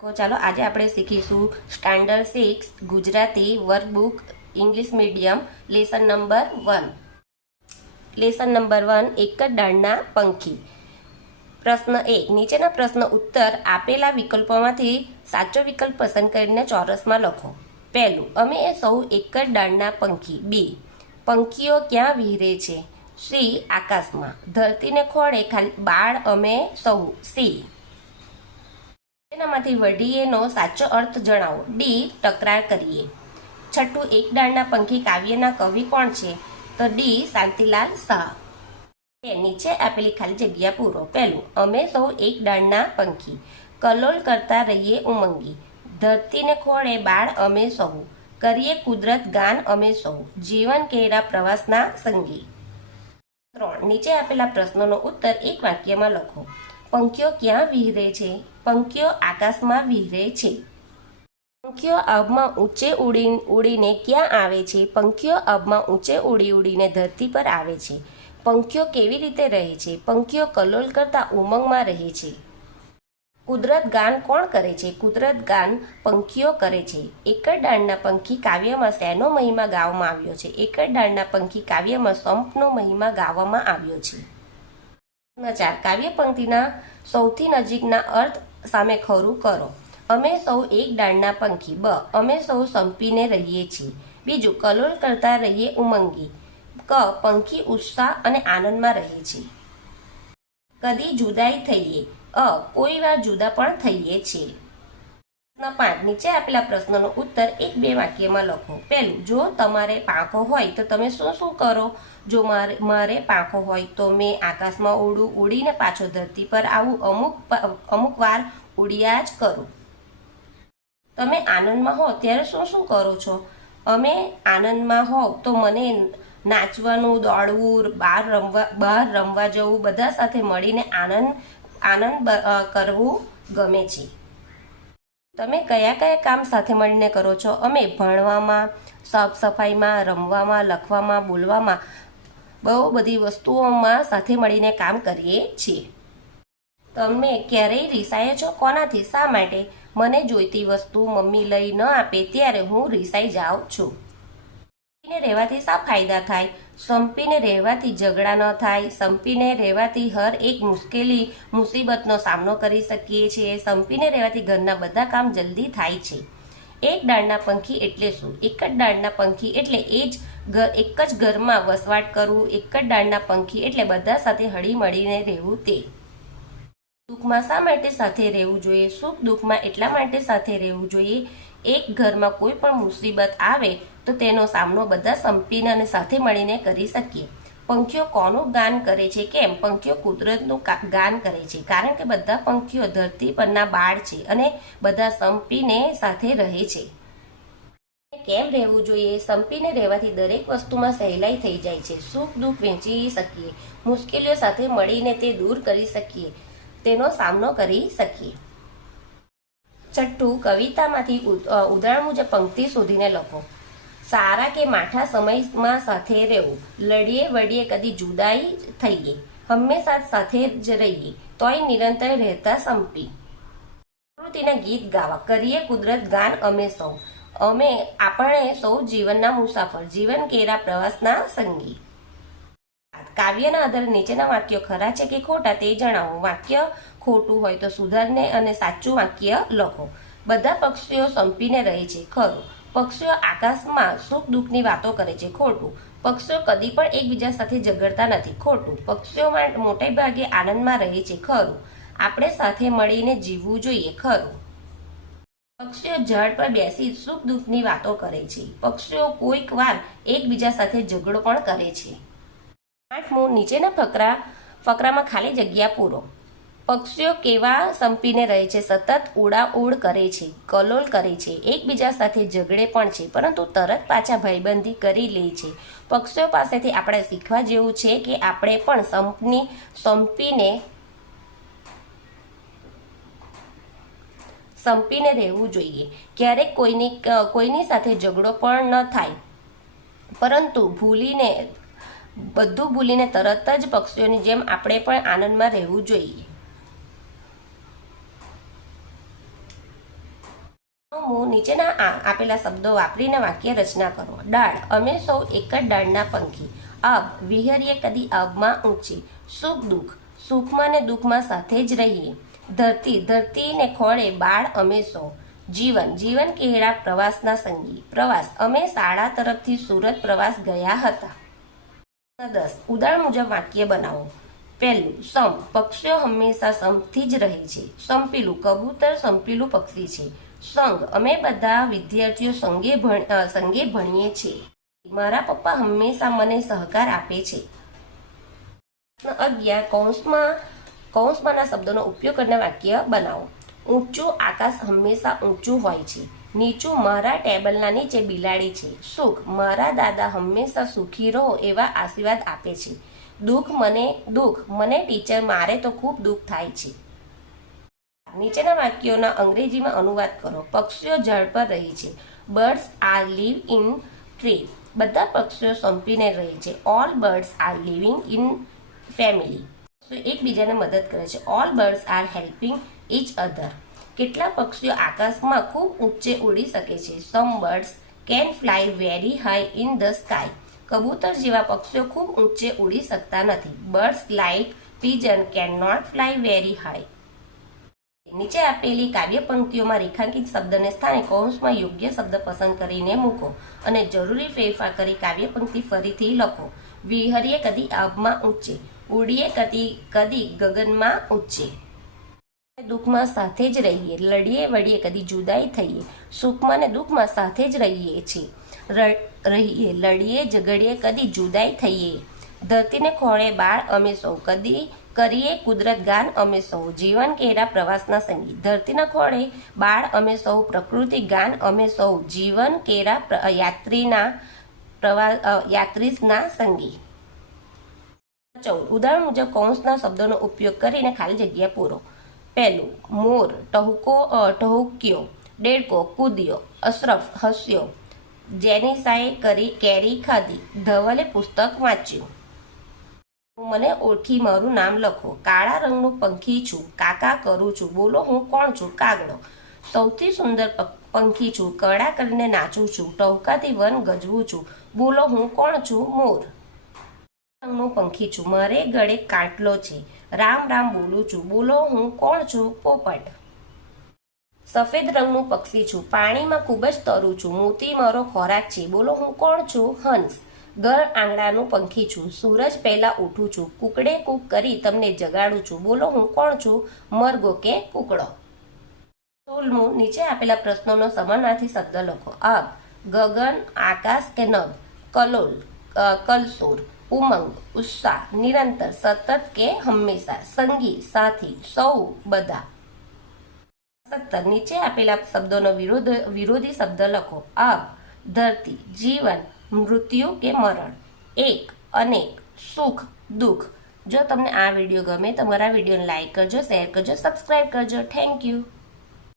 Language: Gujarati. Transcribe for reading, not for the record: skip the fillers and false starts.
તો ચાલો આજે આપણે શીખીશું standard 6 Gujarati workbook English medium lesson number 1 lesson number 1 એક જ ડાળના પંખી। પ્રશ્ન 1 નીચેના પ્રશ્ન ઉત્તર આપેલા વિકલ્પોમાંથી સાચો વિકલ્પ પસંદ કરીને ચોરસમાં લખો। પહેલું, અમે સૌ એક જ ડાળના પંખી। બી, પંખીઓ ક્યાં વિહરે છે? સી, આકાશમાં। ધરતીને ખોળે બાળ અમે સૌ। સી, માંથી વઢીએનો સાચો અર્થ જણાવો। ડી, તકરાર કરીએ। છઠ્ઠું, એક ડાળના પંખી કાવ્યના કવિ કોણ છે? તો ડી, શાંતિલાલ શાહ। નીચે આપેલી ખાલી જગ્યા પૂરો। પહેલું, અમે સૌ એક ડાળના પંખી, કલોલ કરતા રહીએ ઉમંગી, ધરતીને ખોળે બાળ અમે સૌ, કરીએ કુદરત ગાન અમે સૌ, જીવન કેરા પ્રવાસના સંગી। 3 નીચે આપેલા પ્રશ્નોનો ઉત્તર એક વાક્યમાં લખો। પંખીઓ ક્યાં વિહરે છે? પંખીઓ આકાશમાં વિહરે છે। પંખીઓ આબમાં ઊંચે ઉડીને ક્યાં આવે છે? પંખીઓ આબમાં ઊંચે ઉડીને ધરતી પર આવે છે। પંખીઓ કેવી રીતે રહે છે? પંખીઓ કલોલ કરતા ઉમંગમાં રહે છે। કુદરત ગાન કોણ કરે છે? કુદરત ગાન પંખીઓ કરે છે। એક જ ડાળના પંખી કાવ્યમાં શેનો મહિમા ગાવામાં આવ્યો છે? એક જ ડાળના પંખી કાવ્યમાં સંપનો મહિમા ગાવામાં આવ્યો છે। 4 કાવ્ય પંક્તિના સૌથી નજીકના અર્થ સામે ખરું કરો। અમે સૌ એક ડાળના પંખી। બ, અમે સૌ સંપીને રહીએ છીએ। બીજું, કલોલ કરતા રહીએ ઉમંગી। ક, પંખી ઉત્સાહ અને આનંદમાં રહે છે। કદી જુદાઈ થઈએ? અ, કોઈ વાર જુદા પણ થઈએ છીએ। 5 નીચે આપેલા પ્રશ્નનો ઉત્તર 1-2 વાક્યમાં લખો। પહેલું, જો તમારે પાંખો હોય તો તમે શું શું કરો? જો મારે પાંખો હોય તો મેં આકાશમાં ઉડું, ઉડીને પાછો ધરતી પર આવું, અમુક વાર ઉડ્યા જ કરું। તમે આનંદમાં હો ત્યારે શું શું કરો છો? અમે આનંદમાં હોવ તો મને નાચવાનું, દોડવું, બહાર રમવા જવું, બધા સાથે મળીને આનંદ કરવું ગમે છે। તમે કયા કયા કામ સાથે મળીને કરો છો? અમે ભણવામાં, સાફ સફાઈમાં, રમવામાં, લખવામાં, બોલવામાં, બહુ બધી વસ્તુઓમાં સાથે મળીને કામ કરીએ છીએ। તમે ક્યારેય રીસાયા છો? કોનાથી? શા માટે? મને જોઈતી વસ્તુ મમ્મી લઈ ન આપે ત્યારે હું રીસાઈ જાઉં છું। સંપીને રહેવાથી શા ફાયદા થાય? સંપીને રહેવાથી ઝઘડા ન થાય, સંપીને રહેવાથી હર એક મુસીબતનો સામનો કરી શકીએ છીએ, સંપીને રહેવાથી ઘરના બધા કામ જલ્દી થાય છે। એક ડાળના પંખી એટલે શું? એક જ ડાળના પંખી એટલે એક જ ઘરમાં વસવાટ કરવું। એક જ ડાળના પંખી એટલે બધા સાથે હળી મળીને રહેવું તે। દુઃખમાં શા માટે સાથે રહેવું જોઈએ? સુખ દુઃખમાં એટલા માટે સાથે રહેવું જોઈએ, એક ઘરમાં કોઈ પણ મુસીબત આવે તો તેનો સામનો બધા સંપીને અને સાથે મળીને કરી શકીએ। પંખીઓ કોનું ગાન કરે છે? કેમ? પંખીઓ કુદરતનું ગાન કરે છે, કારણ કે બધા પંખીઓ ધરતી પરના બાળ છે અને બધા સંપીને સાથે રહે છે। કેમ રહેવું જોઈએ? સંપીને રહેવાથી દરેક વસ્તુમાં સહેલાઈ થઈ જાય છે, સુખ દુઃખ વહેંચી શકીએ, મુશ્કેલીઓ સાથે મળીને તે દૂર કરી શકીએ, તેનો સામનો કરી શકીએ। છઠ્ઠું, કવિતામાંથી ઉદાહરણ મુજબ પંક્તિ શોધીને લખો। સારા કે માઠા સમયમાં સાથે રહેવું, લડીએ વળીએ કદી જુદાઈ થઈએ, હંમેશા સાથે જ રહીએ, તોય નિરંતર રહેતા સંપી। પ્રકૃતિના ગીત ગાવા, કરીએ કુદરત ગાન અમે સૌ, આપણે સૌ જીવનના મુસાફર, જીવન કેરા પ્રવાસના સંગી। કાવ્યના આધારે નીચેના વાક્યો ખરા છે કે ખોટા તે જણાવો। વાક્ય ખોટું હોય તો સુધારને અને સાચું વાક્ય લખો। બધા પક્ષીઓ સંપીને રહે છે, ખરું। પક્ષીઓ આકાશમાં સુખ દુઃખની વાતો કરે છે, ખોટું। પક્ષીઓ કદી પણ એકબીજા સાથે ઝઘડતા નથી, ખોટું। પક્ષીઓ મોટે ભાગે આનંદમાં રહે છે, ખરું। આપણે સાથે મળીને જીવવું જોઈએ, ખરું। પક્ષીઓ ઝાડ પર બેસી સુખ દુઃખની વાતો કરે છે। પક્ષીઓ કોઈક વાર એકબીજા સાથે ઝઘડો પણ કરે છે। 8મું નીચેના ફકરામાં ખાલી જગ્યા પૂરો। પક્ષીઓ કેવા સંપીને રહે છે? સતત ઉડાઉડ કરે છે, કલોલ કરે છે, એકબીજા સાથે ઝઘડે પણ છે, પરંતુ તરત પાછા ભાઈબંધી કરી લે છે। પક્ષીઓ પાસેથી આપણે શીખવા જેવું છે કે આપણે પણ સંપીને રહેવું જોઈએ। ક્યારેક કોઈની સાથે ઝઘડો પણ ન થાય, પરંતુ બધું ભૂલીને તરત જ પક્ષીઓની જેમ આપણે પણ આનંદમાં રહેવું જોઈએ। 9મું, નીચેના આપેલા શબ્દો વાપરીને વાક્ય રચના કરો. ડાળ, અમે સૌ એક જ ડાળના પંખી. અબ, વિહરીએ કદી અબમાં ઊંચે. સુખ દુઃખ, સુખમાં ને દુઃખમાં સાથે જ રહીએ. ધરતી, ધરતીને ખોળે બાળ અમે સૌ. જીવન, જીવન કેળા પ્રવાસના સંગી. પ્રવાસ, અમે શાળા તરફથી સુરત પ્રવાસ ગયા હતા. 10, ઉદાહરણ મુજબ વાક્ય બનાવો. પહેલું, સમ, પક્ષીઓ હંમેશા સમથી જ રહે છે. સંપીલું, કબૂતર સંપીલું પક્ષી છે. સંગ, અમે બધા વિદ્યાર્થીઓ સંગે ભણીએ છીએ. મારા પપ્પા હંમેશા મને સહકાર આપે છે. 11, કૌંસમાંના શબ્દોનો ઉપયોગ કરીને વાક્ય બનાવો. ઊંચું, આકાશ હંમેશા ઊંચું હોય છે. નીચું, મારા ટેબલના નીચે બિલાડી છે. સુખ, મારા દાદા હંમેશા સુખી રહો એવા આશીર્વાદ આપે છે. દુઃખ, મને ટીચર મારે તો ખૂબ દુઃખ થાય છે. નીચેના વાક્યોના અંગ્રેજીમાં અનુવાદ કરો. પક્ષીઓ ઝાડ પર રહે છે. Birds are leave in tree. બધા પક્ષીઓ સંપીને રહે છે. All birds are living in family. એકબીજાને મદદ કરે છે. All birds are helping each other. કેટલાક પક્ષીઓ આકાશમાં ખૂબ ઊંચે ઉડી શકે છે. Some birds can fly very high in the sky. કબૂતર જેવા પક્ષીઓ ખૂબ ઊંચે ઉડી શકતા નથી. Birds like pigeon can not fly very high. નીચે આપેલી કાવ્ય પંક્તિઓમાં રેખાંકિત શબ્દને સ્થાને કૌંસમાં યોગ્ય શબ્દ પસંદ કરીને મૂકો અને જરૂરી ફેરફાર કરી કાવ્ય પંક્તિ ફરીથી લખો. વિહરીએ કદી આબમાં ઊંચે. ઉડીએ કદી ગગનમાં ઊંચે. દુઃખમાં સાથે જ રહીએ. લડીએ વળીએ કદી જુદાઈ થઈએ. સુખમાં ને દુઃખમાં સાથે જ રહીએ છીએ. લડીએ ઝઘડીએ કદી જુદાઈ થઈએ. ધરતીને ખોળે બાળ અમે સૌ. કદી કરીએ કુદરત ગાન અમે સૌ. જીવન કેરા પ્રવાસના સંગી. ધરતીના ખોળે બાળ અમે સૌ. પ્રકૃતિ ગાન અમે સૌ. જીવન કેરા યાત્રીના સંગી. 14, ઉદાહરણ મુજબ કૌંસના શબ્દોનો ઉપયોગ કરીને ખાલી જગ્યા પૂરો. પહેલું, મોર ટહુક્યો. દેડકો કૂદ્યો. અશરફ હસ્યો. જેનિસાએ કેરી ખાધી. ધવલે પુસ્તક વાંચ્યું. મને ઓળખી મારું નામ લખો. કાળા રંગનું પંખી છું. કાકા કરું છું. બોલો હું કોણ છું? કાગડો. સૌથી સુંદર પંખી છું. કળા કરીને નાચું છું. ટહુકાથી વન ગજવું છું. બોલો હું કોણ છું? મોર. રંગનું પંખી છું. મારે ગળે કાટલો છે. રામ રામ બોલું છું. બોલો હું કોણ છું? પોપટ. સફેદ રંગનું પક્ષી છું. પાણીમાં ખૂબ જ તરું છું. મોતી મારો ખોરાક છે. બોલો હું કોણ છું? હંસ. ઘર આંગણાનું પંખી છું. સૂરજ પહેલા ઉઠું છું. કુકડે કૂક કરી તમને જગાડું છું. બોલો હું કોણ છું? મરઘો કે કુકડો. 16, નીચે આપેલા પ્રશ્નોનો સમાનાર્થી શબ્દ લખો. અબ, ગગન, આકાશ કે નભ. કલોલ, કલસોર. ઉમંગ, ઉત્સાહ. નિરંતર, સતત કે હંમેશા. સંગી, સાથી. સૌ, બધા. 17, નીચે આપેલા શબ્દોનો વિરોધી શબ્દ લખો. અબ, ધરતી. જીવન, મૃત્યુ કે મરણ. એક, અનેક. સુખ, દુઃખ. જો તમને આ વિડીયો ગમે તો મારા વિડીયોને લાઈક કરજો, શેર કરજો, સબસ્ક્રાઈબ કરજો. Thank you.